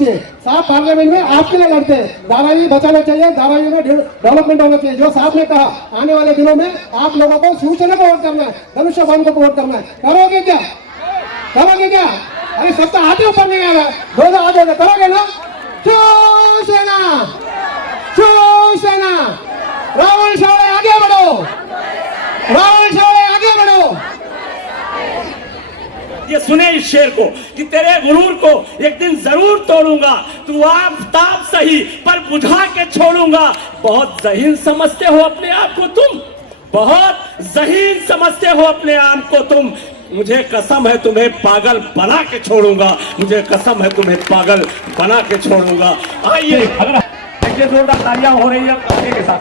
चाहिए। साहब पार्लियामेंट में आपके लिए लड़ते हैं, धारावी बचाना चाहिए, धारावी में डेवलपमेंट होना चाहिए। जो साहब ने कहा आने वाले दिनों में आप लोगों को शिवसेना को वोट करना है, धनुष्य बाण को वोट करना है, करोगे क्या? करोगे क्या? अरे सब तो हाथ ऊपर नहीं आ रहा है, दो हाथ होगा, करोगे ना? शिवसेना, शिवसेना, रावण शाळे आगे बढ़ो, रावण शाळे आगे बढ़ो। ये सुने इस शेर को कि तेरे गुरूर को एक दिन जरूर तोड़ूंगा, तू आफताब सही पर बुझा के छोड़ूंगा। बहुत ज़हीन समझते हो अपने आप को तुम, बहुत ज़हीन समझते हो अपने आप को तुम। मुझे कसम है तुम्हें पागल बना के छोड़ूंगा, मुझे कसम है तुम्हें पागल बना के छोड़ूंगा। आइए अगर जोरदार तालियां हो रही है आगे के साथ।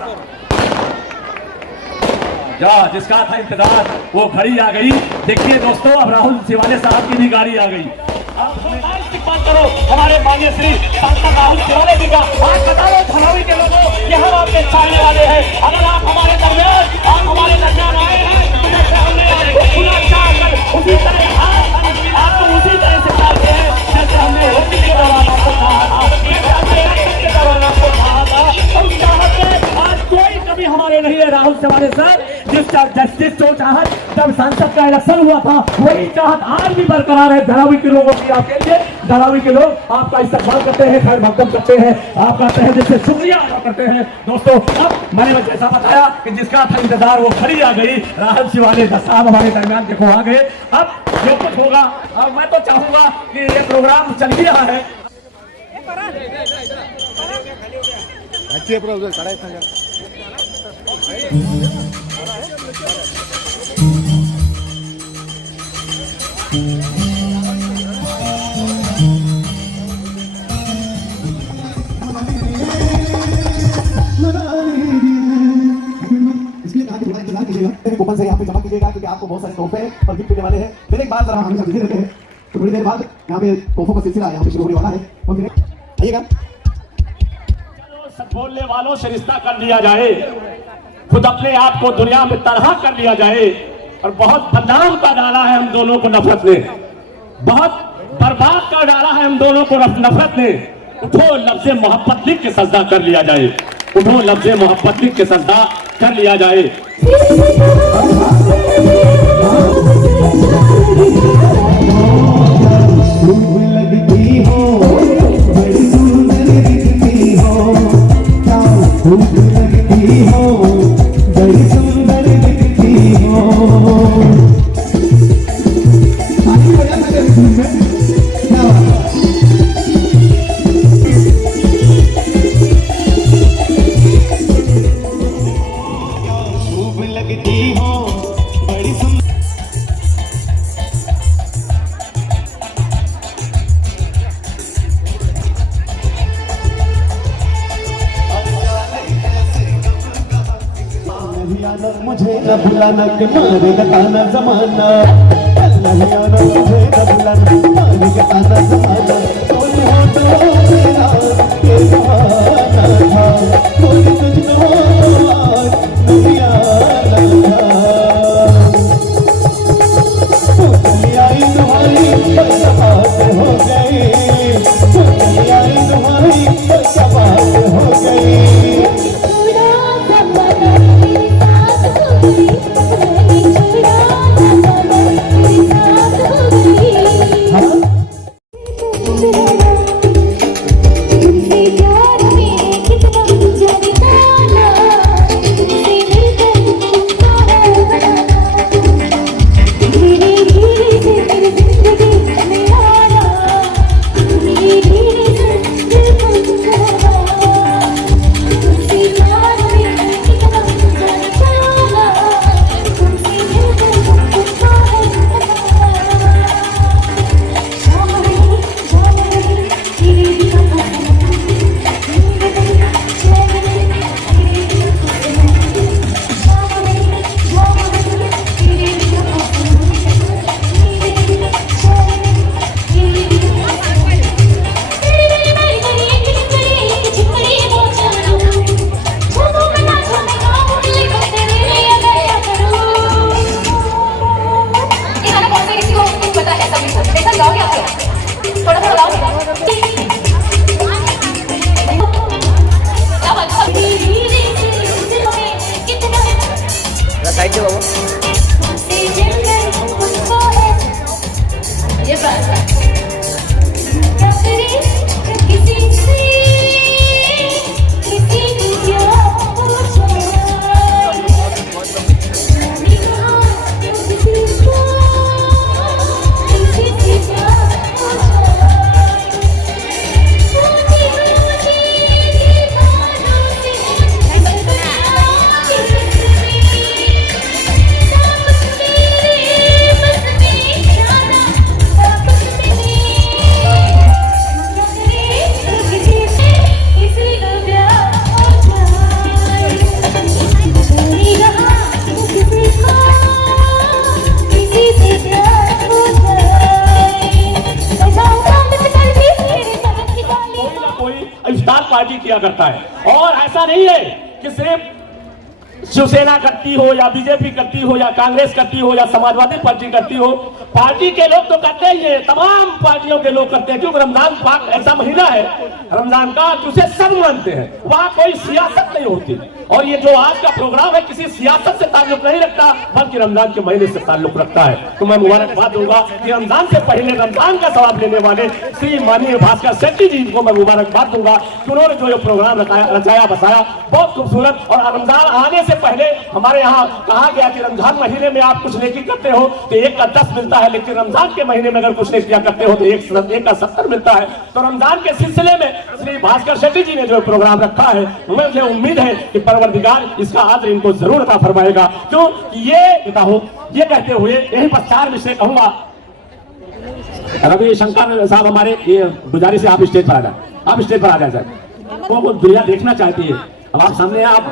जा जिसका था इंतजार वो घड़ी आ गई। देखिए दोस्तों अब राहुल सिवाले साहब की भी गाड़ी आ गई। आप इस्तेमाल करो हमारे माननीय श्री सांसद राहुल सिवाले जी का। आज बता दो धनौरी के लोगों कि हम आपके चाहने वाले हैं। अगर आप हमारे दरमियान आए हैं तो जैसे हमने खुला चाहकर उसी तरह आपको उसी तरह से चाहते हैं जैसे हमने होली के दौरान आपको कहा था, के दौरान आपको कहा था। उस चाहत में आज कोई कभी हमारे नहीं है राहुल सिवाले सर। जिस जो चाहत जब सांसद का इलेक्शन हुआ था वही चाहत आज भी बरकरार है धरावी के लोगों की आपके लिए। धरावी के लोग आपका इस्तेमाल करते हैं, खैर मकदम करते हैं, आप कहते हैं जिससे शुक्रिया अदा करते हैं। दोस्तों अब मैंने जैसा बताया कि जिसका था इंतजार वो खड़ी आ गई। राहुल सिवाले साहब हमारे दरमियान देखो आ गए। अब जो कुछ होगा अब मैं तो चाहूंगा कि ये प्रोग्राम चल ही रहा है। कूपन से यहाँ पे जमा कीजिएगा क्योंकि आपको बहुत सारे तोहफे और गिफ्ट देने वाले हैं। फिर एक बार जरा हमेशा बिजी रहते हैं तो थोड़ी देर बाद यहाँ पे तोहफों का सिलसिला यहाँ पे शुरू होने वाला है। आइएगा। सब बोलने वालों से रिश्ता कर लिया जाए, खुद अपने आप को दुनिया में तरह कर लिया जाए। और बहुत बदनाम कर डाला है हम दोनों को नफरत ने, बहुत बर्बाद कर डाला है हम दोनों को नफरत ने। उठो लफ्ज़े मोहब्बत लिख के सजदा कर लिया जाए, उठो लफ्ज़े मोहब्बत लिख के सजदा कर लिया जाए। लगती हो बड़ी सुंदर दिखती हो, लगती हो बड़ी सुंदर दिखती हो। मुझे न भुलाना कि मारे ताना जमाना, नहीं आना मुझे न भुलाना मारे ताना जमाना। कौन हो तो मेरा ये जमाना था, कोई तुझको नहीं आना था। चली आई तुम्हारी बस बात हो गई, चली आई तुम्हारी बस बात हो गई। कोई स्टार पार्टी किया करता है। और ऐसा नहीं है कि सिर्फ शिवसेना करती हो या बीजेपी करती हो या कांग्रेस करती हो या समाजवादी पार्टी करती हो, पार्टी के लोग तो करते ही है, तमाम पार्टियों के लोग करते हैं। क्योंकि रमजान पाक ऐसा महीना है रमजान का, उसे सब मानते हैं, वहां कोई सियासत नहीं होती। और ये जो आज का प्रोग्राम है किसी सियासत से ताल्लुक नहीं रखता, बल्कि रमजान के महीने से ताल्लुक रखता है। तो मैं मुबारकबाद दूंगा कि रमजान से पहले रमजान का सवाब लेने वाले श्री माननीय भास्कर शेट्टी जी को मैं मुबारकबाद दूंगा कि उन्होंने जो ये प्रोग्राम रचाया बसाया बहुत खूबसूरत। और रमजान आने से पहले हमारे यहाँ कहा गया कि रमजान महीने में आप कुछ नेकी करते हो तो 1 का 10 मिलता है, लेकिन रमजान के महीने में अगर कुछ नेकियां करते हो तो 1 का 70 मिलता है। तो रमजान के सिलसिले में श्री भास्कर शेट्टी जी ने जो प्रोग्राम रखा है, मुझे उम्मीद है कि परवरदिगार इसका आदर इनको जरूर अता फरमाएगा। क्यों ये कहते हुए यही पर 4 विषय कहूंगा। रविशंकर साहब हमारे ये गुजारिश है, आप स्टेज पर आ जाए, आप स्टेज पर आ जाए सर। वो दुनिया देखना चाहती है। अब आप सामने आप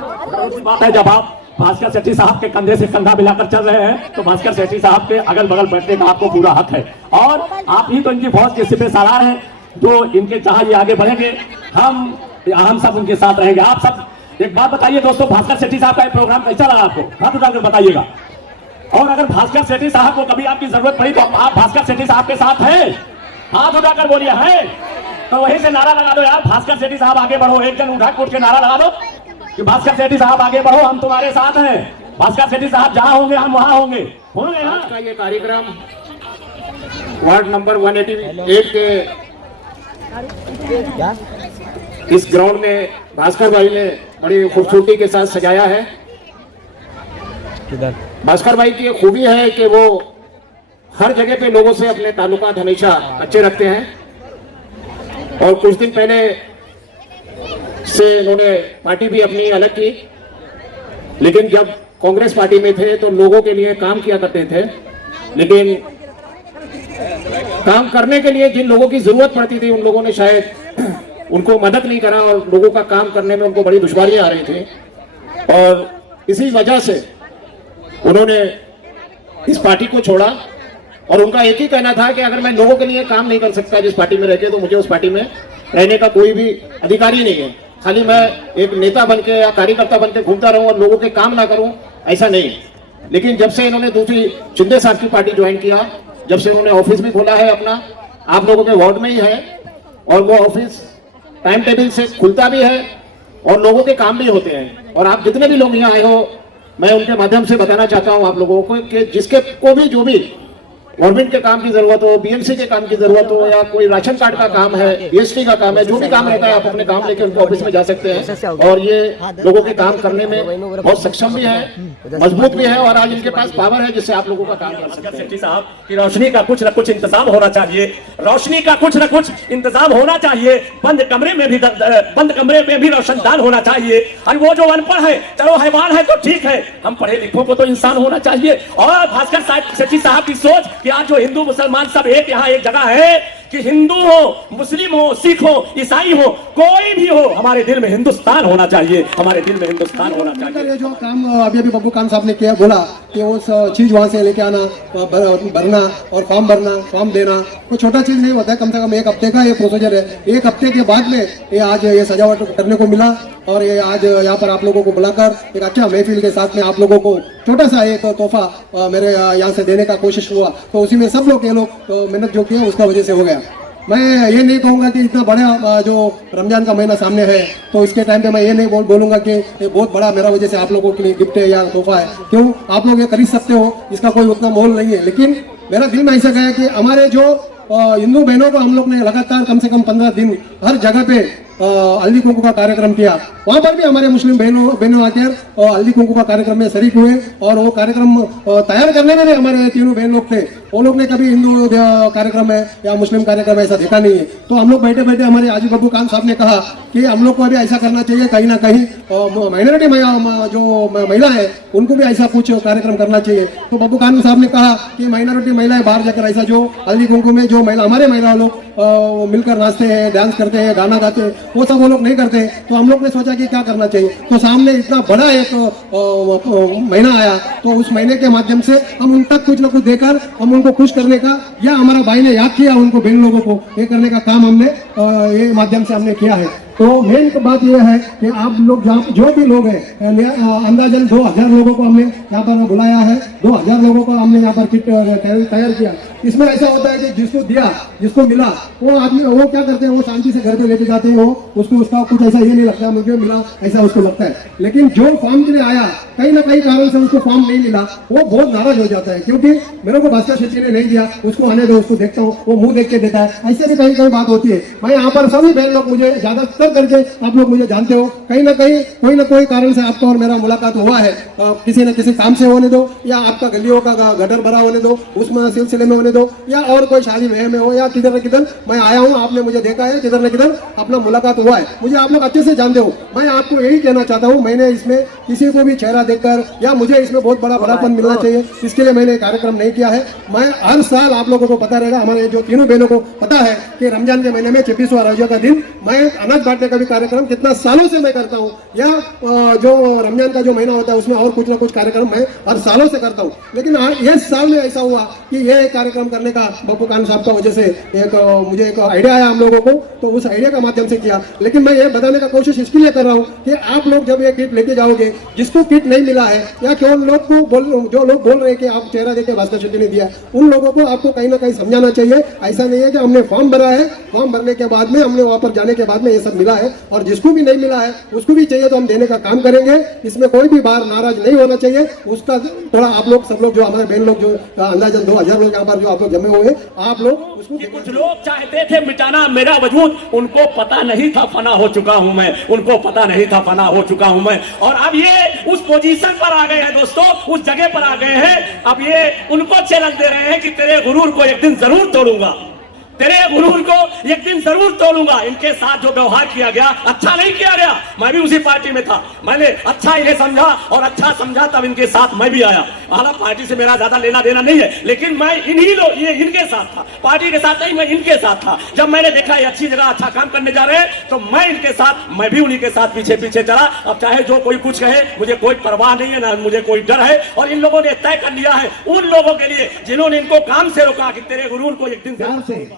बात है, जब आप भास्कर शेट्टी साहब के कंधे से कंधा मिलाकर चल रहे हैं तो भास्कर शेट्टी साहब के अगल बगल बैठने का आपको पूरा हक है। और आप ही तो इनकी फौज के सिपह सालार हैं, जो इनके जहां ये आगे बढ़ेंगे हम सब उनके साथ रहेंगे। आप सब एक बात बताइए दोस्तों, भास्कर शेट्टी साहब का प्रोग्राम कैसा लगा आपको? हाथ उठाकर बताइएगा। और अगर भास्कर शेट्टी साहब को कभी आपकी जरूरत पड़ी तो आप भास्कर शेट्टी साहब के साथ हैं? हाथ उठाकर बोलिए है। तो वहीं से नारा लगा दो यार, भास्कर शेट्टी साहब आगे बढ़ो। एक जन उठा उठ के नारा लगा दो कि भास्कर शेट्टी साहब आगे बढ़ो, हम तुम्हारे साथ हैं। भास्कर शेट्टी साहब जहां होंगे हम वहां होंगे ना। आज का ये कार्यक्रम वार्ड नंबर 188 के इस ग्राउंड में भास्कर भाई ने बड़ी खूबसूरती के साथ सजाया है। भास्कर भाई की खूबी है कि वो हर जगह पे लोगों से अपने ताल्लुकात हमेशा अच्छे रखते हैं। और कुछ दिन पहले से इन्होंने पार्टी भी अपनी अलग की, लेकिन जब कांग्रेस पार्टी में थे तो लोगों के लिए काम किया करते थे। लेकिन काम करने के लिए जिन लोगों की जरूरत पड़ती थी उन लोगों ने शायद उनको मदद नहीं करा और लोगों का काम करने में उनको बड़ी दुश्वारियां आ रही थी। और इसी वजह से उन्होंने इस पार्टी को छोड़ा। और उनका एक ही कहना था कि अगर मैं लोगों के लिए काम नहीं कर सकता जिस पार्टी में रहकर, तो मुझे उस पार्टी में रहने का कोई भी अधिकार ही नहीं है। खाली मैं एक नेता बनके या कार्यकर्ता बनके घूमता रहूं और लोगों के काम ना करूं, ऐसा नहीं। लेकिन जब से इन्होंने दूसरी शिंदे साहब की पार्टी ज्वाइन किया, जब से उन्होंने ऑफिस भी खोला है अपना, आप लोगों के वार्ड में ही है, और वो ऑफिस टाइम टेबल से खुलता भी है और लोगों के काम भी होते हैं। और आप जितने भी लोग यहाँ आए हो, मैं उनके माध्यम से बताना चाहता हूँ आप लोगों को कि जिसके को भी जो भी गवर्नमेंट के काम की जरूरत हो, बीएमसी के काम की जरूरत हो, या कोई राशन कार्ड का काम है, जीएसटी का काम है, जो भी काम रहता है आप अपने काम लेके उनके ऑफिस में जा सकते हैं। और ये लोगों के काम करने में बहुत सक्षम भी है, मजबूत भी है, और आज इनके पास पावर है जिससे आप लोगों का काम कर सकते हैं। शेट्टी साहब की रोशनी का कुछ न कुछ इंतजाम होना चाहिए, रोशनी का कुछ न कुछ इंतजाम होना चाहिए। बंद कमरे में भी रोशनदान होना चाहिए। और वो जो अनपढ़ है, चलो हैवान है तो ठीक है, हम पढ़े लिखों को तो इंसान होना चाहिए। और भास्कर शेट्टी साहब की सोच कि आज जो हिंदू मुसलमान सब एक यहाँ एक जगह है, कि हिंदू हो, मुस्लिम हो, सिख हो, ईसाई हो, कोई भी हो, हमारे दिल में हिंदुस्तान होना चाहिए, हमारे दिल में हिंदुस्तान होना चाहिए। ये जो काम अभी बब्बू खान साहब ने किया, बोला कि वो चीज वहां से लेके आना, भरना और फॉर्म भरना, फॉर्म देना, कोई छोटा चीज नहीं होता है। कम से कम 1 हफ्ते का ये प्रोसीजर है। 1 हफ्ते के बाद में ये आज ये सजावट करने को मिला। और ये आज यहाँ पर आप लोगों को बुलाकर एक अच्छा महफिल के साथ में आप लोगों को छोटा सा एक तोहफा मेरे यहाँ से देने का कोशिश हुआ। तो उसी में सब लोग ये लोग मेहनत जो किया उसका वजह से हो गया। मैं ये नहीं कहूँगा कि इतना बड़ा जो रमजान का महीना सामने है तो इसके टाइम पे मैं ये नहीं बोलूँगा कि ये बहुत बड़ा मेरा वजह से आप लोगों के लिए गिफ्ट है या तोहफा है। क्यों, आप लोग ये खरीद सकते हो, इसका कोई उतना मोल नहीं है। लेकिन मेरा दिल में ऐसा गया कि हमारे जो हिंदू बहनों को हम लोग ने लगातार कम से कम 15 दिन हर जगह पे हल्दी कुंकू का कार्यक्रम किया। वहाँ पर भी हमारे मुस्लिम बहनों आकर हल्दी कुंकू का कार्यक्रम में शरीक हुए। और वो कार्यक्रम तैयार करने में भी हमारे तीनों बहन लोग थे। वो लोग ने कभी हिंदू कार्यक्रम है या मुस्लिम कार्यक्रम ऐसा देखा नहीं है। तो हम लोग बैठे बैठे हमारे आजी बब्बू खान साहब ने कहा कि हम लोग को अभी ऐसा करना चाहिए, कहीं ना कहीं माइनॉरिटी जो महिला है उनको भी ऐसा कुछ कार्यक्रम करना चाहिए। तो बब्बू खान साहब ने कहा कि माइनॉरिटी महिलाएं बाहर जाकर ऐसा जो हल्दी कुंकू में जो महिला हमारे महिला लोग वो मिलकर नाचते हैं, डांस करते हैं, गाना गाते हैं, वो सब वो लोग नहीं करते। तो हम लोग ने सोचा कि क्या करना चाहिए, तो सामने इतना बड़ा एक महीना आया, तो उस महीने के माध्यम से हम उन तक कुछ न कुछ देकर हम उनको खुश करने का, या हमारा भाई ने याद किया उनको बहन लोगों को, ये करने का काम हमने ये माध्यम से हमने किया है। तो मेन बात यह है कि आप लोग जो भी लोग हैं, अंदाजन 2000 लोगों को हमने यहाँ पर बुलाया है, 2000 लोगों को हमने यहाँ पर किट तैयार किया। इसमें ऐसा होता है कि जिसको दिया, जिसको मिला, वो आदमी वो क्या करते हैं, वो शांति से घर पे लेके जाते हैं, वो उसको उसका कुछ ऐसा ये नहीं लगता मुझे मिला, ऐसा उसको लगता है। लेकिन जो फॉर्म के लिए आया, कहीं ना कहीं कारण से उसको फॉर्म नहीं मिला, वो बहुत नाराज हो जाता है, क्योंकि मेरे को भास्कर शेट्टी ने नहीं दिया, उसको आने दो, उसको देखता हूँ, वो मुंह देख के देता है। ऐसे भी कहीं कहीं बात होती है। मैं यहाँ पर सभी बहन लोग, मुझे ज्यादातर करके आप लोग मुझे जानते हो, कहीं ना कहीं कोई ना कोई कारण से आपका और मेरा मुलाकात हुआ है, किसी न किसी काम से होने दो, या आपका गलियों का गटर भरा होने दो, उसमें सिलसिले में होने दो, या और कोई शादी ब्याह में हो, या किधर न किधर मैं आया हूँ, आपने मुझे देखा है, किधर न किधर अपना मुलाकात हुआ है, मुझे आप लोग अच्छे से जानते हो। मैं आपको यही कहना चाहता हूँ, मैंने इसमें किसी को भी चेहरा देखकर, या मुझे इसमें बहुत बड़ा बड़ापन मिलना चाहिए, इसके लिए मैंने कार्यक्रम नहीं किया है। मैं हर साल, आप लोगों को पता रहेगा, हमारे जो तीनों बहनों को पता है कि रमजान के महीने में 26वां रोजा का दिन मैं अनाज बांटने का भी कार्यक्रम कितना सालों से मैं करता हूँ, या जो रमजान का जो महीना होता है उसमें और कुछ ना कुछ कार्यक्रम मैं हर सालों से करता हूँ। लेकिन ये साल में ऐसा हुआ कि ये कार्यक्रम करने का बब्बू खान साहब का वजह से मुझे एक आइडिया आया हम लोगों को, तो उस आइडिया का माध्यम से किया। लेकिन मैं ये बताने का कोशिश इसके लिए कर रहा हूँ कि आप लोग जब ये किट लेके जाओगे, जिसको किट नहीं मिला है, या जो लोग बोल रहे हैं कि आप चेहरा देके भास्कर शेट्टी ने दिया, उन लोगों को आपको कहीं ना कहीं समझाना चाहिए। ऐसा नहीं है कि हमने फॉर्म भरा है, फॉर्म भरने के बाद में हमने वहां पर जाने के बाद में ये सब मिला है, और जिसको भी नहीं मिला है उसको भी चाहिए तो हम देने का काम करेंगे। इसमें कोई भी बार नाराज नहीं होना चाहिए। उसका थोड़ा आप लोग, सब लोग, जो हमारे बहन लोग, जो अंदाजन 2000 लोग यहाँ पर जो आप लोग जमे हुए, आप लोग उसको, कुछ लोग चाहते थे मिटाना मेरा वजूद, उनको पता नहीं था फना हो चुका हूं मैं, उनको पता नहीं था फना हो चुका हूं मैं। और अब ये उस पोजीशन पर आ गए हैं दोस्तों, उस जगह पर आ गए हैं। अब ये उनको चैलेंज दे रहे हैं कि तेरे गुरूर को एक दिन जरूर तोड़ूंगा, तेरे गुरूर को एक दिन जरूर तोड़ूंगा। इनके साथ जो व्यवहार किया गया, अच्छा नहीं किया गया। मैं भी उसी पार्टी में था, मैंने अच्छा इन्हें समझा, और अच्छा समझा तब इनके साथ मैं भी आया। हालांकि पार्टी से मेरा ज्यादा लेना देना नहीं है, लेकिन मैं इन्हीं लोग, ये इनके साथ था, पार्टी के साथ नहीं, मैं इनके साथ था। जब मैंने देखा ये अच्छी जगह अच्छा काम करने जा रहे हैं, तो मैं इनके साथ, मैं भी उन्हीं के साथ पीछे पीछे चला। अब चाहे जो कोई कुछ कहे, मुझे कोई परवाह नहीं है, ना मुझे कोई डर है। और इन लोगों ने तय कर लिया है, उन लोगों के लिए जिन्होंने इनको काम से रोका, कि तेरे गुरूर को एक दिन प्यार से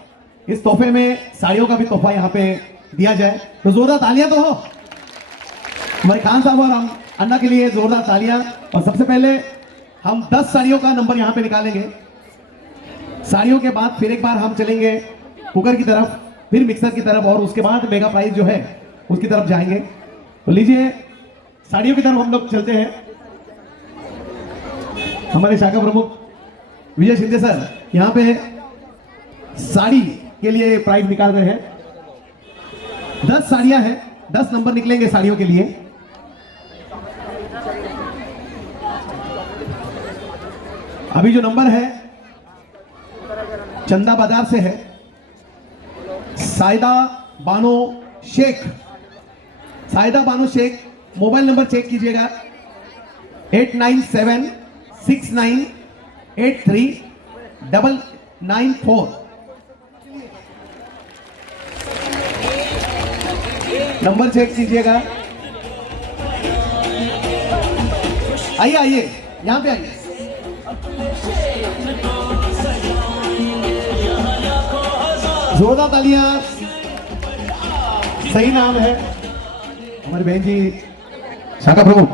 इस तोहफे में साड़ियों का भी तोहफा यहाँ पे दिया जाए, तो जोरदार तालियां तो हो हमारे खान साहब और हम अन्ना के लिए, जोरदार तालियां। और सबसे पहले हम 10 साड़ियों का नंबर यहाँ पे निकालेंगे। साड़ियों के बाद फिर एक बार हम चलेंगे कुकर की तरफ, फिर मिक्सर की तरफ, और उसके बाद मेगा प्राइज जो है उसकी तरफ जाएंगे। तो लीजिए, साड़ियों की तरफ हम लोग चलते हैं। हमारे शाखा प्रमुख विजय शिंदे सर यहाँ पे साड़ी के लिए प्राइज निकाल रहे हैं। 10 साड़ियां हैं, 10 नंबर निकलेंगे साड़ियों के लिए। अभी जो नंबर है चंदा बाजार से है, Saida Bano Sheikh. Saida Bano Sheikh, mobile number check कीजिएगा, 8976698394। नंबर चेक कीजिएगा। आइए आइए, यहां पे आइए। जोरदार तालियां। सही नाम है हमारी बहन जी शाखा प्रमुख,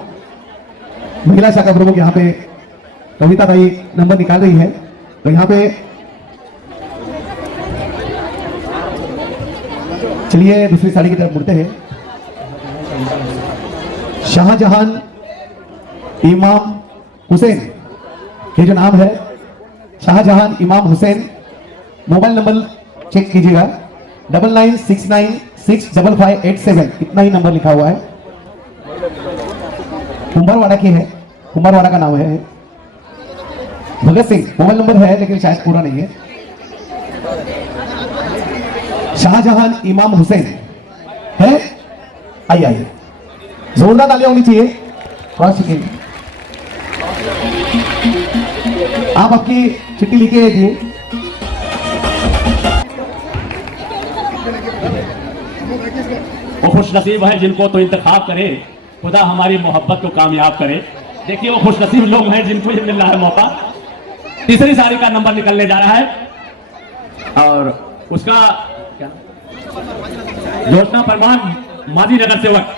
महिला शाखा प्रमुख यहाँ पे कविता भाई नंबर निकाल रही है। तो यहाँ पे चलिए दूसरी साड़ी की तरफ मुड़ते हैं। शाहजहान इमाम हुसैन, ये जो नाम है शाहजहान इमाम हुसैन, मोबाइल नंबर चेक कीजिएगा, 9969655587, इतना ही नंबर लिखा हुआ है। कुंभरवाड़ा की है, कुंभरवाड़ा का नाम है। भगत सिंह मोबाइल नंबर है, लेकिन शायद पूरा नहीं है। शाहजहान इमाम हुसैन है। आइए आइए, जोरदार तालियां होनी चाहिए। आप आपकी चिट्ठी लिखे दिए। वो खुशनसीब है जिनको तो इंतखाब करे, खुदा हमारी मोहब्बत को कामयाब करे। देखिए वो खुशनसीब लोग हैं जिनको ये मिल रहा है मौका। तीसरी सारी का नंबर निकलने जा रहा है और उसका क्या जोशना परमान माजी नगर सेवक,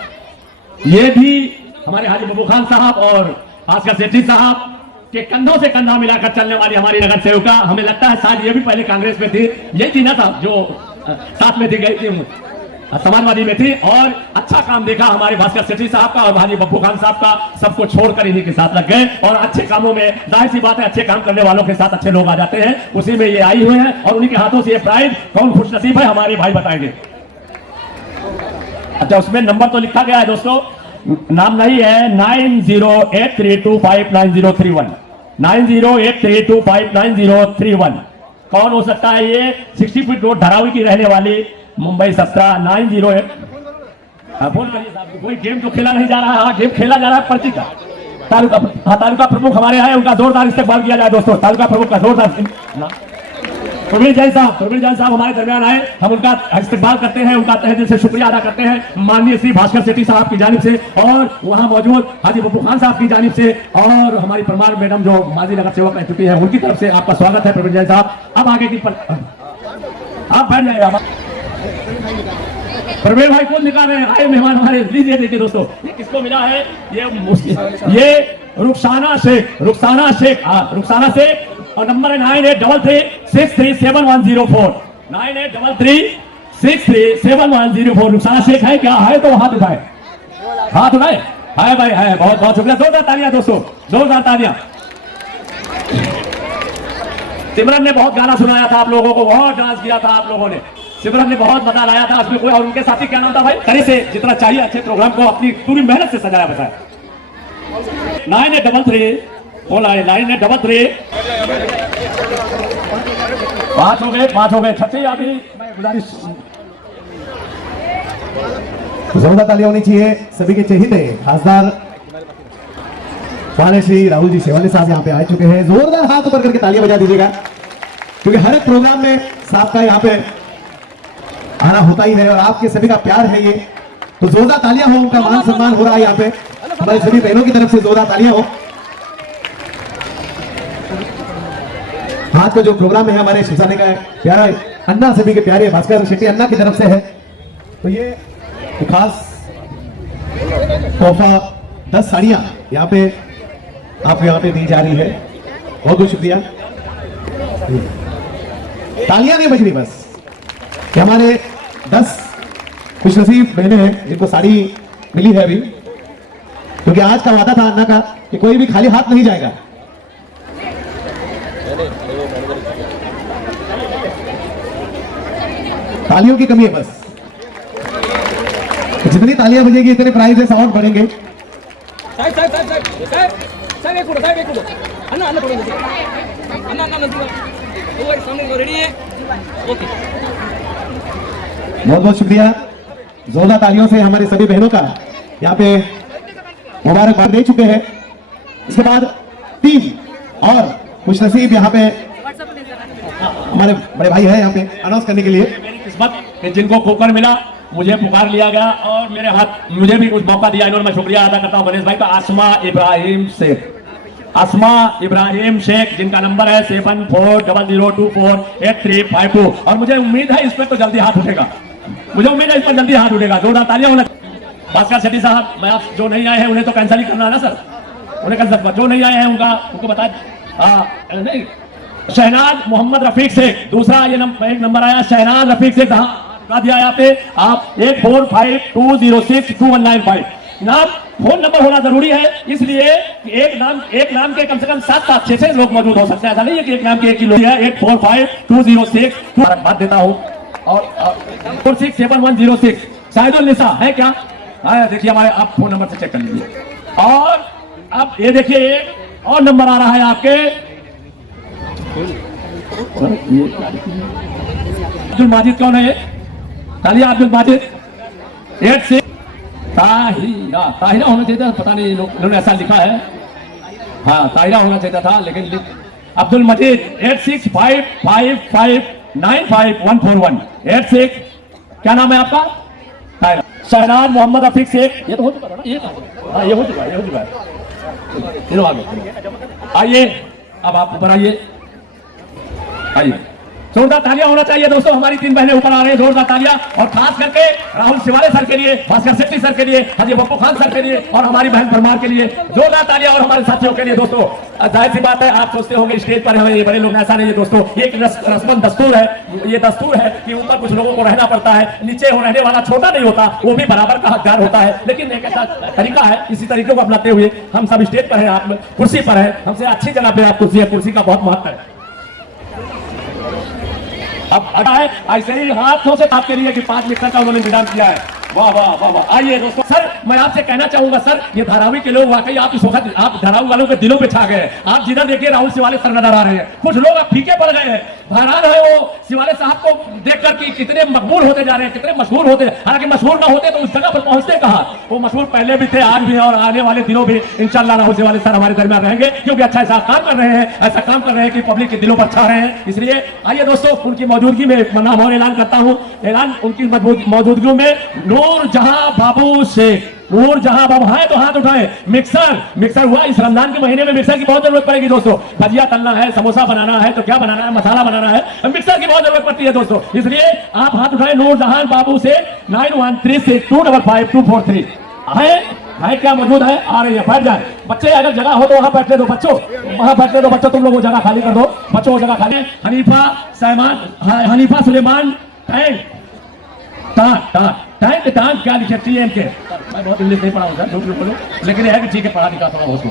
ये भी हमारे हाजी बब्बू खान साहब और भास्कर सेठी साहब के कंधों से कंधा मिलाकर चलने वाली हमारी नगर सेविका। हमें लगता है शायद ये भी पहले कांग्रेस में थी, यही थी ना साहब जो साथ में थी, गई थी समाजवादी में थी, और अच्छा काम देखा हमारे भास्कर सेठी साहब का और हाजी बब्बू खान साहब का, सबको छोड़कर इन्हीं के साथ लग गए। और अच्छे कामों में जाहिर सी बात है अच्छे काम करने वालों के साथ अच्छे लोग आ जाते हैं, उसी में ये आई हुए हैं और उन्हीं के हाथों से ये प्राइज कौन खुशनसीब है हमारे भाई बताएंगे। अच्छा उसमें नंबर तो लिखा गया है दोस्तों, नाम नहीं है 9083259031 9083259031। कौन हो सकता है ये? 60 फीट रोड धारावी की रहने वाली मुंबई 17 908। बोल करिए साहब, कोई गेम तो खेला नहीं जा रहा है, गेम खेला जा रहा है पर्ची का। तालुका प्रमुख हमारे आए, उनका जोरदार इस्तेमाल किया जाए दोस्तों। तालुका प्रमुख का जोरदार प्रवीण जैन साहब हमारे दरमियान आए, हम उनका इस्तेमाल करते हैं, उनका तहे दिल से शुक्रिया अदा करते हैं माननीय श्री भास्कर सेठी साहब की जानिब से और वहां मौजूद हाजी बब्बू खान साहब की जानिब से और हमारी परमार मैडम जो माजी नगर सेवक रह चुकी है उनकी तरफ से आपका स्वागत है प्रवीण जैन साहब। अब आगे की आप बैठ जाइए। प्रवीण भाई कौन निकाल रहे हैं? आए मेहमान हमारे, लीजिए देखिए दोस्तों ये किसको मिला है। ये रुखसाना शेख और नंबर है 9833637104 9833637104। रुखसाना शेख है क्या? है तो हाथ उठाए, हाथ उठाए। है भाई है, बहुत बहुत शुक्रिया। जोरदार तालियां दोस्तों, जोरदार तालियां। सिमरन ने बहुत गाना सुनाया था आप लोगों को, बहुत डांस किया था आप लोगों ने, सिमरन ने बहुत मजा लाया था उसमें। कोई और उनके साथी क्या नाम था भाई? करे से जितना चाहिए अच्छे प्रोग्राम को अपनी पूरी मेहनत से सजाया बताया। 9833 बोला है 9833। पांच हो गए छठे अभी मैं गुजारिश। जोरदार तालियां होनी चाहिए सभी के चहेते खासदार माननीय श्री राहुल जी सेवाले साहब यहाँ पे आ चुके हैं। जोरदार हाथ ऊपर करके तालियां बजा दीजिएगा, क्योंकि हर एक प्रोग्राम में साहब का यहाँ पे आना होता ही है और आपके सभी का प्यार है ये, तो जोरदार तालियां हो, उनका मान सम्मान हो रहा है यहाँ पे। हमारी सभी बहनों की तरफ से जोरदार तालियां हो। आज का जो प्रोग्राम है हमारे शिवसाने का प्यारा अन्ना, सभी के प्यारे भास्कर शेट्टी अन्ना की तरफ से है, तो ये खास तोहफा 10 साड़ियां यहाँ पे आपको यहाँ पे दी जा रही है। बहुत बहुत शुक्रिया। तालियां नहीं बज रही बस कि हमारे 10 खुशनसीब बहनें हैं जिनको साड़ी मिली है अभी, क्योंकि आज का वादा था अन्ना का कि कोई भी खाली हाथ नहीं जाएगा। तालियों की कमी है बस, जितनी तालियां बजेगी इतने प्राइजेस और बढ़ेंगे। बहुत बहुत शुक्रिया। जोरदार तालियों से हमारी सभी बहनों का यहाँ पे मुबारकबाद दे चुके हैं। इसके बाद 3 और खुशनसीब यहाँ पे हमारे बड़े भाई है यहाँ पे अनाउंस करने के लिए। मेरी किस्मत कि जिनको कुकर मिला, मुझे पुकार लिया गया और मेरे हाथ मुझे भी कुछ मौका दिया इन्होंने। मैं शुक्रिया अदा करता हूँ गणेश भाई का। आसमा इब्राहिम शेख जिनका नंबर है 7400248352 और मुझे उम्मीद है इस पर तो जल्दी हाथ उठेगा, मुझे उम्मीद है इस पर जल्दी हाथ उठेगा। जोरदार तालियां होना। भास्कर सेठी साहब, मैं आप जो नहीं आए हैं उन्हें तो कैंसिल ही करना है ना सर, उन्हें कैंसिल कर, जो नहीं आए हैं उनको बता। नहीं, शहनाज मोहम्मद रफीक शेख, दूसरा ये एक नंबर आया शहनाज रफीक शेख, बता दिया यहाँ पे आप 8452062195। नाम फोन नंबर होना जरूरी है, इसलिए एक नाम के कम से कम 7 6 लोग मौजूद हो सकते हैं। ऐसा नहीं है कि एक नाम के एक ही लोग है। 845206 बात देता हूँ और 467106 शाहिदुल निसा है क्या? देखिए हमारे, आप फोन नंबर से चेक कर लीजिए। और अब ये देखिए और नंबर आ रहा है आपके अब्दुल माजिद। कौन है ये? तालिया अब्दुल माजिद। 86 ताहिरा होना चाहिए था, पता नहीं इन्होंने ऐसा लिखा है। हाँ ताहिरा होना चाहिए था लेकिन अब्दुल मजीद 8655595141 86। क्या नाम है आपका? शहनाज मोहम्मद अफीक शेख, ये तो हो चुका था ना, ये हाँ ये हो चुका है, ये हो चुका है। चलो आगे आइए, अब आप ऊपर आइए, आइए। जोरदार तालियां होना चाहिए दोस्तों, हमारी 3 बहनें ऊपर आ रही हैं, जोरदार तालियां। और खास करके राहुल शिवाले सर के लिए, भास्कर शेट्टी सर के लिए, हाजी बप्पू खान सर के लिए और हमारी बहन परमार के लिए जोरदार तालियां। और हमारे साथियों के लिए दोस्तों, जाहिर सी बात है आप सोचते होंगे स्टेज पर हमें ये बड़े लोग, ऐसा नहीं है दोस्तों, एक रस्मन दस्तूर है, ये दस्तूर है कि ऊपर कुछ लोगों को रहना पड़ता है, नीचे वो रहने वाला छोटा नहीं होता, वो भी बराबर का हकदार होता है। लेकिन एक ऐसा तरीका है, इसी तरीके को अपनाते हुए हम सब स्टेज पर है, आप कुर्सी पर है, हमसे अच्छी जगह पे आप कुर्सी है, कुर्सी का बहुत महत्व है। अब अड़ा है ऐसे ही हाथों से आपके लिए कि 5 मीटर का उन्होंने इंतजाम किया है। वाह वाह वाह वाह। आइए दोस्तों, सर मैं आपसे कहना चाहूंगा सर, ये धारावी के लोग वाकई आप इस वक्त आप धारावी वालों के दिलों पे छा गए हैं। आप जिधर देखिए राहुल शिवाले सर नजर आ रहे हैं, कुछ लोग आप फीके पड़ गए हैं, हैरान है वो शिवाले साहब को देखकर कि कितने मकबूल होते जा रहे हैं, कितने मशहूर होते। हालांकि मशहूर ना होते तो उस जगह पर पहुंचते कहां, वो मशहूर पहले भी थे, आज भी हैं और आने वाले दिनों भी इंशाल्लाह राहुल शिवाले सर हमारे दरमियान रहेंगे, क्योंकि अच्छा ऐसा काम कर रहे हैं, ऐसा काम कर रहे हैं कि पब्लिक के दिलों पर छा रहे हैं। इसलिए आइए दोस्तों, उनकी मौजूदगी में नाम और ऐलान करता हूं, ऐलान उनकी मौजूदगी में नूर जहां बाबू शेख, नूर जहां बाबू है तो हाथ उठाए। मिक्सर हुआ, इस रमजान के महीने में मिक्सर की बहुत जरूरत पड़ेगी दोस्तों। भजिया तलना है, समोसा बनाना है, तो क्या बनाना है, मसाला बनाना है, मिक्सर की बहुत जरूरत पड़ती है दोस्तों। इसलिए आप हाथ उठाए नूर जहां बाबू से 9136245243 है क्या मौजूद है, आ रही है, बैठ जाए बच्चे, अगर जगह हो तो वहां बैठने दो बच्चों, वहां बैठने दो बच्चों, तुम लोग वो जगह खाली कर दो बच्चों, वो जगह खाली। हनीफा सुलेमान टांग क्या लिखे TM के, मैं बहुत इंग्लिश नहीं पढ़ा हूँ सर, झूठ बोलो, लेकिन यह है कि ठीक है पढ़ा लिखा थोड़ा बहुत।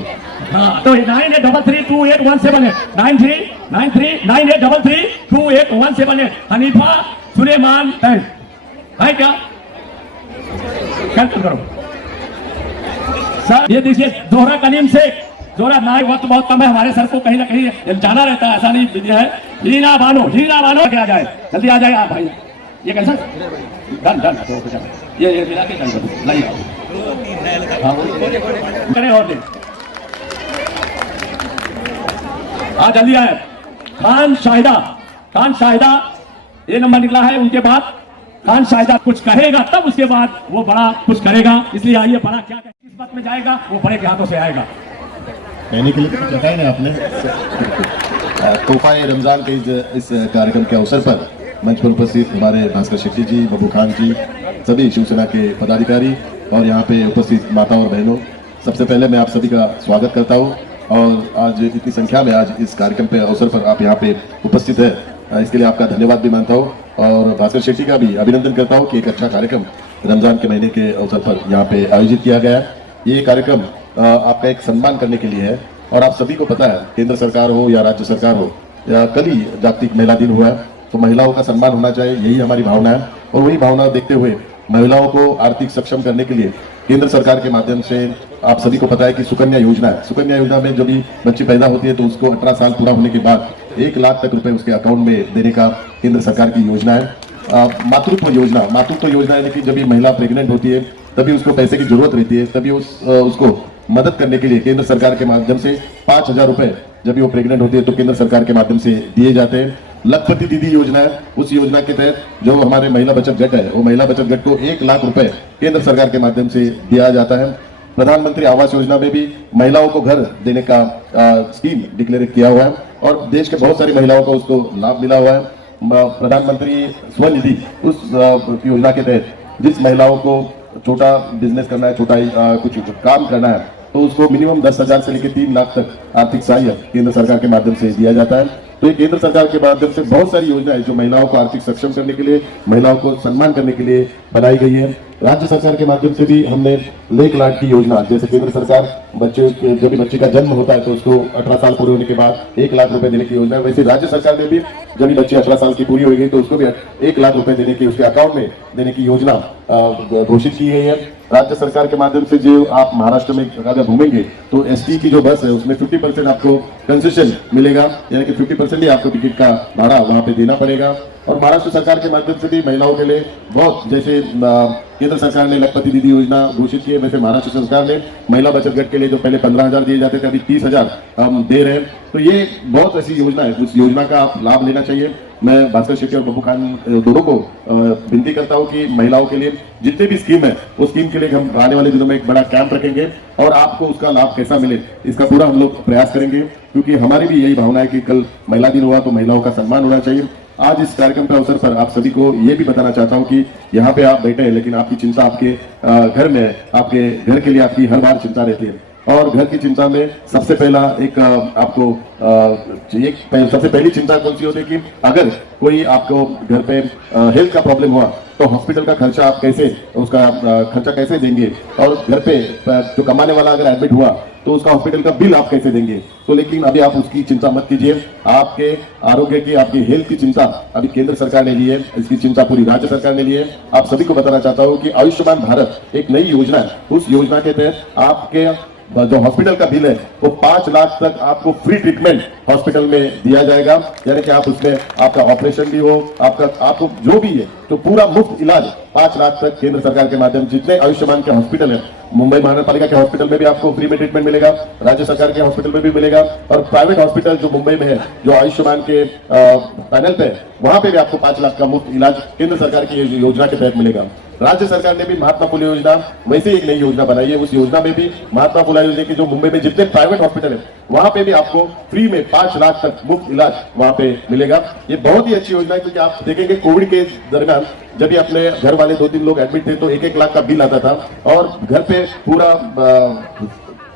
हाँ तो 98332817 है, 98332817 है। हनीफा सुलेमान टैंक है क्या, कैंसिल करो सर। ये देखिए जोहरा कलीम से, जोहरा नाय वक्त बहुत कम है, हमारे सर को कहीं ना कहीं जाना रहता है, ऐसा नहीं है। हीना बानो क्या जाए, जल्दी आ जाए आप भाई, ये कैसा डन ये मिला के नहीं करें और दे हाँ जल्दी आए। खान शाहिदा ये नंबर निकला है, उनके बाद खान शाहिदा कुछ कहेगा तब उसके बाद वो बड़ा कुछ करेगा, इसलिए आइए बड़ा क्या किस बात में जाएगा वो बड़े के हाथों से आएगा। कहने के लिए कुछ बताया ना आपने। तोहफा रमजान के इस कार्यक्रम के अवसर पर मंच पर उपस्थित हमारे भास्कर शेट्टी जी, बब्बू खान जी, सभी शिवसेना के पदाधिकारी और यहाँ पे उपस्थित माता और बहनों, सबसे पहले मैं आप सभी का स्वागत करता हूँ। और आज इतनी संख्या में आज इस कार्यक्रम पे अवसर पर आप यहाँ पे उपस्थित है, इसके लिए आपका धन्यवाद भी मानता हूँ। और भास्कर शेट्टी का भी अभिनंदन करता हूँ कि एक अच्छा कार्यक्रम रमजान के महीने के अवसर पर यहाँ पे आयोजित किया गया है। ये कार्यक्रम आपका एक सम्मान करने के लिए है। और आप सभी को पता है, केंद्र सरकार हो या राज्य सरकार हो, या कल ही जागतिक महिला दिन हुआ है, तो महिलाओं का सम्मान होना चाहिए, यही हमारी भावना है। और वही भावना देखते हुए महिलाओं को आर्थिक सक्षम करने के लिए केंद्र सरकार के माध्यम से आप सभी को पता है कि सुकन्या योजना है। सुकन्या योजना में जब भी बच्ची पैदा होती है तो उसको 18 साल पूरा होने के बाद 1 लाख तक रुपए उसके अकाउंट में देने का केंद्र सरकार की योजना है। मातृत्व योजना यानी कि जब भी महिला प्रेग्नेंट होती है तभी उसको पैसे की जरूरत रहती है, तभी उसको मदद करने के लिए केंद्र सरकार के माध्यम से 5,000 रुपए जब भी वो प्रेग्नेंट होती है तो केंद्र सरकार के माध्यम से दिए जाते हैं। लखपति दीदी योजना है, उस योजना के तहत जो हमारे महिला बचत गट है, वो महिला बचत गट को 1 लाख रुपए केंद्र सरकार के माध्यम से दिया जाता है। प्रधानमंत्री आवास योजना में भी महिलाओं को घर देने का स्कीम डिक्लेयर किया हुआ है और देश के बहुत सारी महिलाओं को उसको लाभ मिला हुआ है। प्रधानमंत्री स्वनिधि उस योजना के तहत जिस महिलाओं को छोटा बिजनेस करना है, छोटा कुछ काम करना है, तो उसको मिनिमम 10,000 से लेकर 3 लाख तक आर्थिक सहायता केंद्र सरकार के माध्यम से दिया जाता है। तो ये केंद्र सरकार के माध्यम से बहुत सारी योजनाएं जो महिलाओं को आर्थिक सक्षम करने के लिए, महिलाओं को सम्मान करने के लिए बनाई गई है। राज्य सरकार के माध्यम से भी हमने लेख लाख की योजना, जैसे केंद्र सरकार जब भी बच्चे का जन्म होता है तो उसको 18 साल पूरे होने के बाद 1 लाख रुपए देने की योजना, वैसे राज्य सरकार ने भी जब भी बच्ची 18 साल की पूरी हो गई तो उसको भी 1 लाख रुपए देने की, उसके अकाउंट में देने की योजना घोषित की गई है। राज्य सरकार के माध्यम से जो आप महाराष्ट्र में अगर घूमेंगे तो ST की जो बस है उसमें 50% आपको कंसेशन मिलेगा, यानी कि 50% ही आपको टिकट का भाड़ा वहां पे देना पड़ेगा। और महाराष्ट्र सरकार के माध्यम से भी महिलाओं के लिए बहुत, जैसे केंद्र सरकार ने लखपति दीदी योजना घोषित की है, वैसे महाराष्ट्र सरकार ने महिला बचत गट के लिए जो पहले 15,000 दिए जाते थे अभी 30,000 हम दे रहे हैं। तो ये बहुत ऐसी योजना है, उस योजना का आप लाभ लेना चाहिए। मैं भास्कर शेट्टी और बब्बू खान दोनों को विनती करता हूं कि महिलाओं के लिए जितने भी स्कीम है उस स्कीम के लिए हम आने वाले दिनों में एक बड़ा कैंप रखेंगे और आपको उसका लाभ कैसा मिले इसका पूरा हम लोग प्रयास करेंगे, क्योंकि हमारी भी यही भावना है कि कल महिला दिन हुआ तो महिलाओं का सम्मान होना चाहिए। आज इस कार्यक्रम के अवसर पर आप सभी को ये भी बताना चाहता हूं कि यहाँ पे आप बैठे हैं लेकिन आपकी चिंता आपके घर में है, आपके घर के लिए आपकी हर बार चिंता रहती है और घर की चिंता में सबसे पहला एक आपको सबसे पहली चिंता कौन सी होती है कि अगर कोई आपको घर पे हेल्थ का प्रॉब्लम हुआ तो हॉस्पिटल का खर्चा आप कैसे उसका खर्चा कैसे देंगे, और घर पे जो कमाने वाला अगर एडमिट हुआ तो उसका हॉस्पिटल का बिल आप कैसे देंगे। तो लेकिन अभी आप उसकी चिंता मत कीजिए, आपके आरोग्य की आपकी हेल्थ की चिंता अभी केंद्र सरकार ने ली है, इसकी चिंता पूरी राज्य सरकार ने ली है। आप सभी को बताना चाहता हूँ कि आयुष्मान भारत एक नई योजना है, उस योजना के तहत आपके जो हॉस्पिटल का बिल है वो 5 लाख तक आपको फ्री ट्रीटमेंट हॉस्पिटल में दिया जाएगा, यानी कि आप उसमें आपका ऑपरेशन भी हो, आपको जो भी है तो पूरा मुफ्त इलाज 5 लाख तक केंद्र सरकार के माध्यम से जितने आयुष्मान के हॉस्पिटल है, मुंबई महानगरपालिका के हॉस्पिटल में भी आपको फ्री में ट्रीटमेंट मिलेगा, राज्य सरकार के हॉस्पिटल में भी मिलेगा, और प्राइवेट हॉस्पिटल जो मुंबई में है जो आयुष्मान के पैनल पे है वहां पे भी आपको 5 लाख का मुफ्त इलाज केंद्र सरकार की योजना के तहत मिलेगा। राज्य सरकार ने भी महात्मा फुले योजना वैसे एक नई योजना बनाई है, उस योजना में भी महात्मा फुले योजना की जो मुंबई में जितने प्राइवेट हॉस्पिटल है वहां पे भी आपको फ्री में 5 लाख तक मुफ्त इलाज वहां पे मिलेगा। ये बहुत ही अच्छी योजना है, क्योंकि आप देखेंगे कोविड के दरमियान जब भी अपने घर वाले 2-3 लोग एडमिट थे तो 1-1 लाख का बिल आता था और घर पे पूरा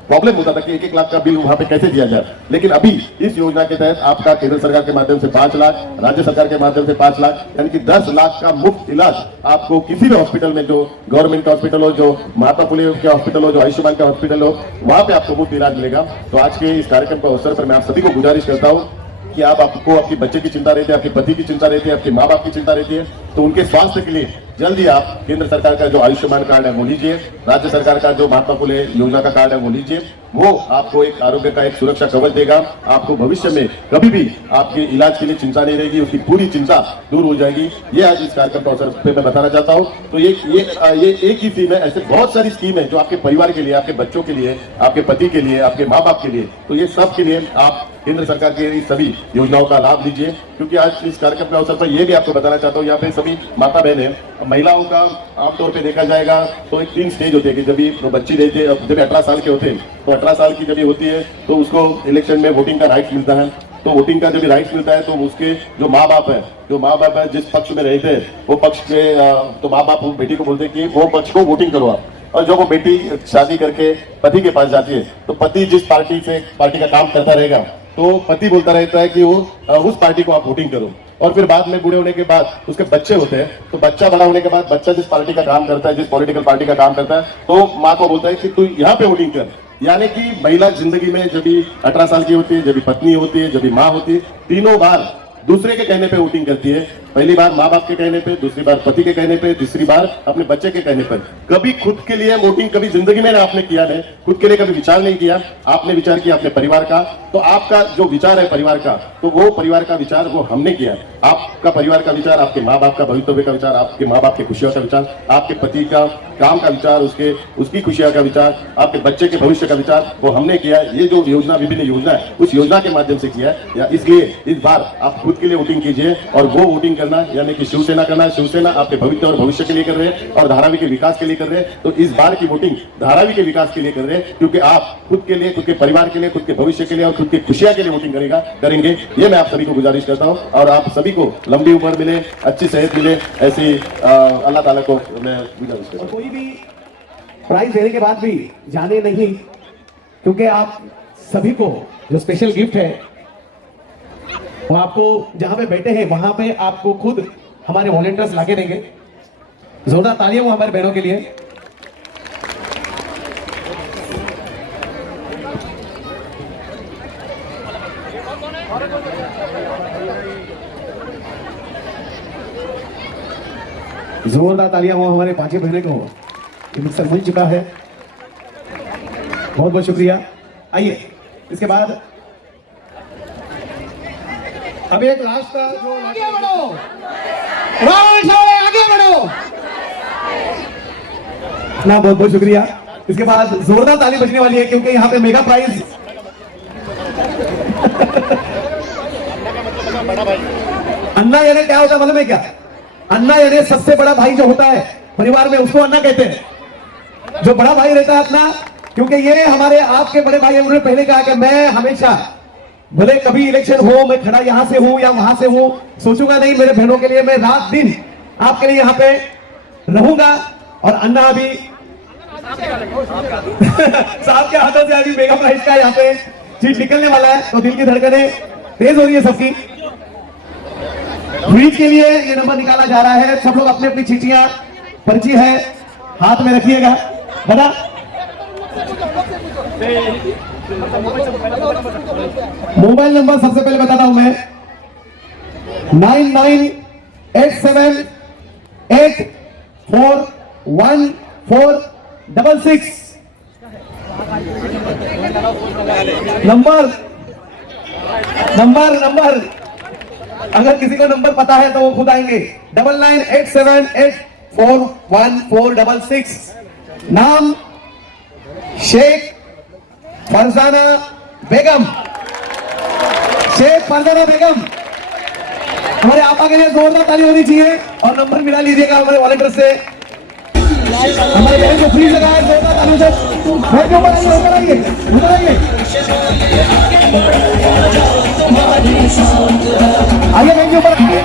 प्रॉब्लम होता था कि 1-1 लाख का बिल वहां पे कैसे दिया जाए। लेकिन अभी इस योजना के तहत आपका केंद्र सरकार के माध्यम से 5 लाख, राज्य सरकार के माध्यम से 5 लाख, यानी कि 10 लाख का मुफ्त इलाज आपको किसी भी हॉस्पिटल में, जो गवर्नमेंट का हॉस्पिटल हो, जो महात्मा फुले के हॉस्पिटल हो, जो आयुष्मान का हॉस्पिटल हो, वहां पे आपको मुफ्त इलाज मिलेगा। तो आज के इस कार्यक्रम के अवसर पर मैं आप सभी को गुजारिश करता हूँ कि आपको आपके बच्चे की चिंता रहती है, आपके पति की चिंता रहती है, आपके माँ बाप की चिंता रहती है, तो उनके स्वास्थ्य के लिए जल्दी आप केंद्र सरकार का जो आयुष्मान कार्ड है वो लीजिए, राज्य सरकार का जो महात्मा फुले योजना का कार्ड है वो लीजिए। वो आपको एक आरोग्य का एक सुरक्षा कवच देगा, आपको भविष्य में कभी भी आपके इलाज के लिए चिंता नहीं रहेगी, उसकी पूरी चिंता दूर हो जाएगी। ये आज इस कार्यक्रम के अवसर पे मैं बताना चाहता हूँ। तो ये एक ही स्कीम है, ऐसे बहुत सारी स्कीम है जो आपके परिवार के लिए, आपके बच्चों के लिए, आपके पति के लिए, आपके माँ बाप के लिए, तो ये सब के लिए आप केंद्र सरकार के इस सभी योजनाओं का लाभ लीजिए। क्योंकि आज इस कार्यक्रम के अवसर पर यह भी आपको बताना चाहता हूँ, यहाँ पे सभी माता बहन है, महिलाओं का आमतौर पे देखा जाएगा तो एक 3 स्टेज होते हैं कि जब भी बच्ची रहती है, जब 18 साल के होते हैं तो 18 साल की जब ये होती है तो उसको इलेक्शन में वोटिंग का राइट मिलता है। तो वोटिंग का जब राइट मिलता है तो उसके जो माँ बाप है जिस पक्ष में रहते हैं वो पक्ष के तो माँ बाप बेटी को बोलते हैं कि वो पक्ष को वोटिंग करो आप। और जब वो बेटी शादी करके पति के पास जाती है तो पति जिस पार्टी का काम करता रहेगा तो पति बोलता रहता है कि वो उस पार्टी को आप वोटिंग करो। और फिर बाद में बूढ़े होने के बाद उसके बच्चे होते हैं, तो बच्चा बड़ा होने के बाद बच्चा जिस पार्टी का काम करता है, जिस पॉलिटिकल पार्टी का काम करता है, तो माँ को बोलता है कि तू यहाँ पे वोटिंग कर। यानी कि महिला जिंदगी में जब भी 18 साल की होती है, जब भी पत्नी होती है, जब भी माँ होती है, तीनों बार दूसरे के कहने पे वोटिंग करती है। पहली बार माँ बाप के कहने पे, दूसरी बार पति के कहने पे, तीसरी बार अपने बच्चे के कहने पर। कभी खुद के लिए वोटिंग कभी जिंदगी में आपने किया नहीं, खुद के लिए कभी विचार नहीं किया। आपने विचार किया अपने परिवार का, तो आपका जो विचार है परिवार का, तो वो परिवार का विचार वो हमने किया। आपका परिवार का विचार, आपके माँ बाप का भविष्य का विचार, आपके माँ बाप की खुशियों का विचार, आपके पति का काम का विचार, उसकी खुशियों का विचार, आपके बच्चे के भविष्य का विचार, वो हमने किया। ये जो योजना, विभिन्न योजना है, उस योजना के माध्यम से किया है। या इसलिए इस बार आप खुद के लिए वोटिंग कीजिए, और वो वोटिंग करना यानी कि शिवसेना करना है। शिवसेना आपके भविष्य और भविष्य के लिए कर रहे हैं और धारावी के विकास के लिए कर रहे हैं। तो इस बार की वोटिंग धारावी के विकास के लिए कर रहे हैं, क्योंकि आप खुद के लिए, खुद के परिवार के लिए, खुद के भविष्य के लिए और खुद की खुशियां के लिए वोटिंग करेंगे। ये मैं आप सभी को गुजारिश करता हूं, और आप सभी को लंबी उम्र मिले, अच्छी सेहत मिले, ऐसी अल्लाह ताला को मैं गुजारिश करता हूं। कोई भी प्राइज देने के बाद भी जाने नहीं, क्योंकि आप सभी को जो स्पेशल गिफ्ट है वो आपको जहां पे बैठे हैं वहां पे आपको खुद हमारे वॉलंटियर्स लाके देंगे। जोरदार तालियां वो हमारे बहनों के लिए। जोरदार तालियां हो हमारे 5 बहनों को। ये मिक्सर मिल चुका है, बहुत बहुत शुक्रिया। आइए इसके बाद अब एक लास्ट का जो आगे बढ़ो, राहुल साहब आगे बढ़ो ना, बहुत बहुत शुक्रिया। इसके बाद जोरदार ताली बजने वाली है, क्योंकि यहाँ पे मेगा प्राइज अन्ना यानी क्या होता है मालूम है क्या? अन्ना यानी सबसे बड़ा भाई जो होता है परिवार में, उसको अन्ना कहते हैं। जो बड़ा भाई रहता है अपना, क्योंकि ये हमारे आपके बड़े भाई, उन्होंने पहले कहा कि मैं हमेशा भले कभी इलेक्शन हो, मैं खड़ा यहां से हूं या वहां से हूं, सोचूंगा नहीं मेरे बहनों के लिए, मैं रात दिन आपके लिए यहां पे रहूंगा। और अन्ना अभी साहब के हाथों से अभी मेगा प्राइज का यहाँ पे चीट निकलने वाला है, तो दिल की धड़कनें तेज हो रही है सबकी। फ्रीज के लिए ये नंबर निकाला जा रहा है। सब लोग अपनी अपनी चीटियां, पर्ची है, हाथ में रखिएगा। बना मोबाइल नंबर सबसे पहले बताता हूं मैं, 9987841466 नंबर अगर किसी को नंबर पता है तो वो खुद आएंगे। 9987841466। नाम शेख फरजाना बेगम। शेख फरजाना बेगम, हमारे आपा के लिए जोरदार ताली होनी चाहिए। और नंबर मिला लीजिएगा हमारे वॉलंटियर से। हमारे बहन को फ्री लगा है, जोरदार ताली से। ऊपर आइए, ऊपर आइए, आइए बहन के ऊपर आइए।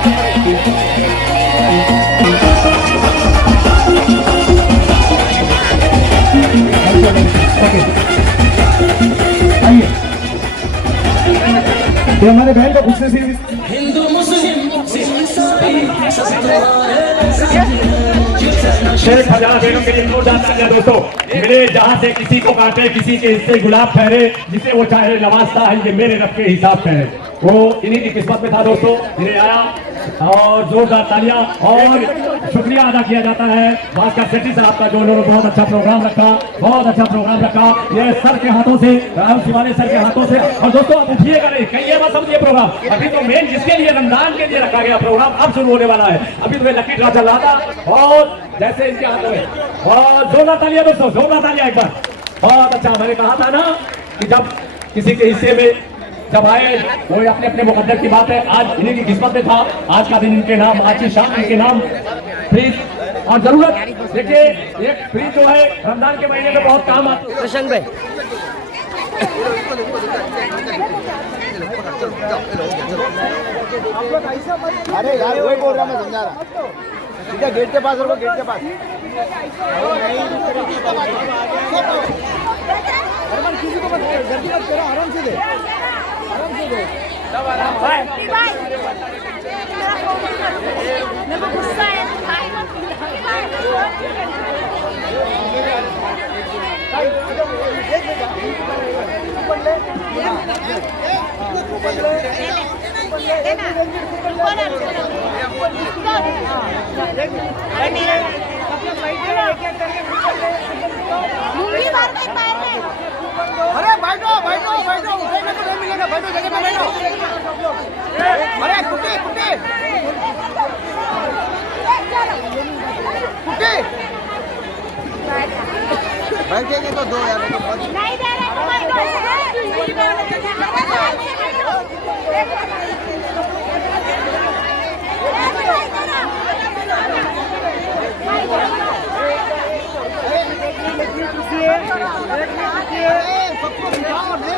ये हमारे बहन को पूछने से शेख फरजाना बेगम के लिए जोरदार तालियां दोस्तों। मेरे जहां से किसी को काटे, किसी के हिस्से गुलाब ठहरे, जिसे वो चाहे नवाजता है, ये मेरे रब के हिसाब ठहरे। वो इन्हीं की किस्मत में था दोस्तों, इन्हें आया। और जोरदार तालियां और शुक्रिया अदा किया जाता है भास्कर सेठी साहब का, जो उन्होंने बहुत अच्छा प्रोग्राम रखा, बहुत अच्छा प्रोग्राम रखा। ये सर के हाथों से, राहुल शिवाले सर के हाथों से। और दोस्तों आप उठिएगा नहीं, कहिए मत समझिए प्रोग्राम। अभी तो मेन जिसके लिए रमजान के लिए रखा गया प्रोग्राम अब शुरू होने वाला है। अभी तो लकी ड्रा चल रहा था और जैसे इनके हाथों में। और जोरदार तालियां दोस्तों, जोरदार तालियां एक बार। बहुत अच्छा। मैंने कहा था ना कि जब किसी के हिस्से में जब आए, वो अपने अपने मुकद्दर की बात है। आज इन्हीं की किस्मत में था, आज का दिन इनके नाम, आज की शाम इनके नाम फ्रीज। और जरूरत देखिए, एक फ्रीज जो है रमजान के महीने में बहुत काम आता है। प्रशांत भाई अरे यार वही बोल रहा, मैं समझा रहा। ठीक है, गेट के पास रखो, गेट के पास। किसी को जल्दी मत करो, आराम से दे, आराम से दे। मेरे को गुस्सा है। अरे बैठो बैठो बैठो, उठे में तो नहीं मिलेगा, बैठो जगह पे बैठो। अरे कुट्टी कुट्टी कुट्टी बैठेंगे तो दो यार, नहीं दे रहे। सबको बिठाओ, नहीं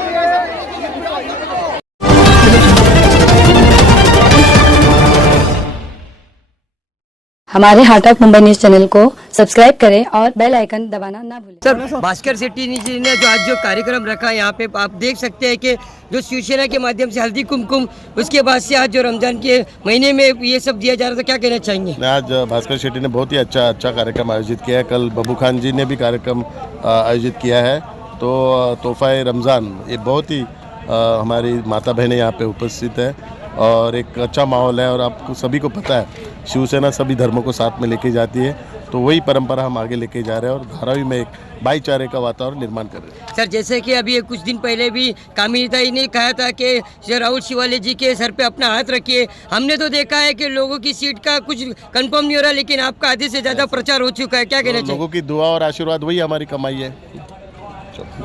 हमारे heart of Mumbai news channel को सब्सक्राइब करें और बेल आइकन दबाना ना भूलें। सर, भास्कर सेठी जी ने जो आज जो कार्यक्रम रखा यहाँ पे, आप देख सकते हैं कि जो शिवसेना के माध्यम से हल्दी कुमकुम, उसके बाद से आज जो रमजान के महीने में ये सब दिया जा रहा था, क्या कहना चाहेंगे? आज भास्कर शेट्टी ने बहुत ही अच्छा कार्यक्रम आयोजित किया है। कल बब्बू खान जी ने भी कार्यक्रम आयोजित किया है। तो तोहफा रमज़ान, ये बहुत ही हमारी माता बहनें यहाँ पे उपस्थित है और एक अच्छा माहौल है। और आपको सभी को पता है, शिवसेना सभी धर्मों को साथ में लेके जाती है, तो वही परंपरा हम आगे लेके जा रहे हैं और धारावी में एक भाईचारे का वातावरण निर्माण कर रहे हैं। सर, जैसे कि अभी कुछ दिन पहले भी कामिनीताई ने कहा था कि राहुल शिवाले जी के सर पे अपना हाथ रखिए। हमने तो देखा है कि लोगों की सीट का कुछ कंफर्म नहीं हो रहा, लेकिन आपका आधे से ज़्यादा प्रचार हो चुका है, क्या कहना चाहिए? लोगों की दुआ और आशीर्वाद वही हमारी कमाई है।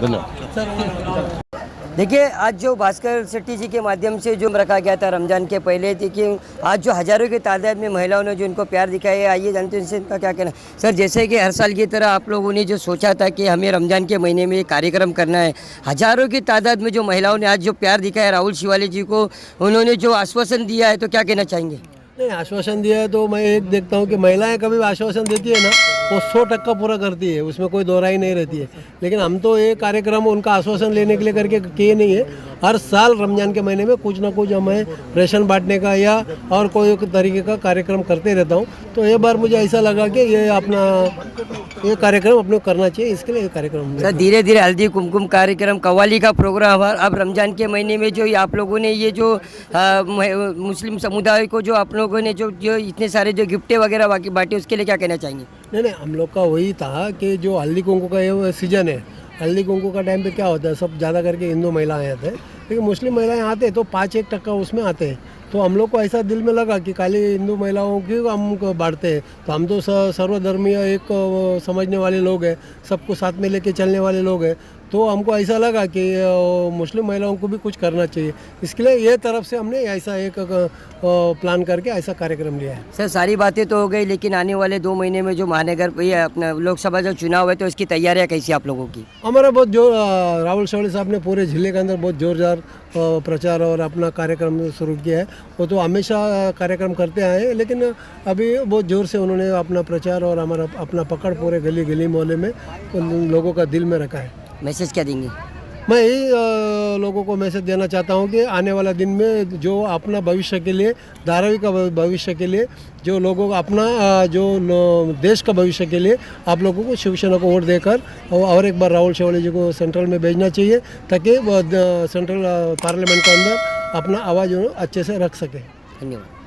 धन्यवाद। देखिए आज जो भास्कर शेट्टी जी के माध्यम से जो रखा गया था रमजान के पहले थी कि आज जो हज़ारों की तादाद में महिलाओं ने जो इनको प्यार दिखाया है, आइए जानते हैं इनसे इनका क्या कहना है। सर जैसे कि हर साल की तरह आप लोगों ने जो सोचा था कि हमें रमजान के महीने में ये कार्यक्रम करना है, हज़ारों की तादाद में जो महिलाओं ने आज जो प्यार दिखाया राहुल शिवाले जी को, उन्होंने जो आश्वासन दिया है, तो क्या कहना चाहेंगे? नहीं, आश्वासन दिया है तो मैं एक देखता हूँ कि महिलाएं कभी भी आश्वासन देती है ना, वो 100% पूरा करती है, उसमें कोई दोहराई नहीं रहती है। लेकिन हम तो ये कार्यक्रम उनका आश्वासन लेने के लिए करके किए नहीं है। हर साल रमजान के महीने में कुछ ना कुछ हमें रेशन बांटने का या और कोई तरीके का कार्यक्रम करते रहता हूँ। तो ये बार मुझे ऐसा लगा कि ये कार्यक्रम अपने करना चाहिए, इसके लिए ये कार्यक्रम। सर धीरे धीरे हल्दी कुमकुम कार्यक्रम, कव्वाली का प्रोग्राम, अब रमजान के महीने में जो आप लोगों ने ये जो मुस्लिम समुदाय को जो आप लोगों ने जो इतने सारे जो गिफ्टें वगैरह बाकी बांटे, उसके लिए क्या कहना चाहेंगे? नहीं, हम लोग का वही था कि जो हल्दी कुंकू का ये सीजन है, हल्दी कुंकू का टाइम पे क्या होता है, सब ज़्यादा करके हिंदू महिलाएं आते हैं, लेकिन मुस्लिम महिलाएं आते हैं तो 5-1% उसमें आते हैं। तो हम लोग को ऐसा दिल में लगा कि खाली हिंदू महिलाओं की हम बांटते हैं, तो हम तो सर्वधर्मीय एक समझने वाले लोग हैं, सबको साथ में लेके चलने वाले लोग हैं। तो हमको ऐसा लगा कि मुस्लिम महिलाओं को भी कुछ करना चाहिए, इसके लिए ये तरफ से हमने ऐसा एक प्लान करके ऐसा कार्यक्रम लिया है। सर सारी बातें तो हो गई, लेकिन आने वाले 2 महीने में जो महानगर ये अपना लोकसभा जो चुनाव है, तो इसकी तैयारियां कैसी आप लोगों की? हमारा बहुत जो राहुल शिवाले साहब ने पूरे जिले के अंदर बहुत जोरदार प्रचार और अपना कार्यक्रम शुरू किया है। वो तो हमेशा कार्यक्रम करते आए हैं, लेकिन अभी बहुत ज़ोर से उन्होंने अपना प्रचार और हमारा अपना पकड़ पूरे गली गली मोहल्ले में उन लोगों का दिल में रखा है। मैसेज क्या देंगे? मैं यही लोगों को मैसेज देना चाहता हूं कि आने वाला दिन में जो अपना भविष्य के लिए, धारावी का भविष्य के लिए, जो लोगों को अपना देश का भविष्य के लिए आप लोगों को शिवसेना को वोट देकर और एक बार राहुल शिवाले जी को सेंट्रल में भेजना चाहिए, ताकि सेंट्रल पार्लियामेंट के अंदर अपना आवाज़ अच्छे से रख सके। धन्यवाद।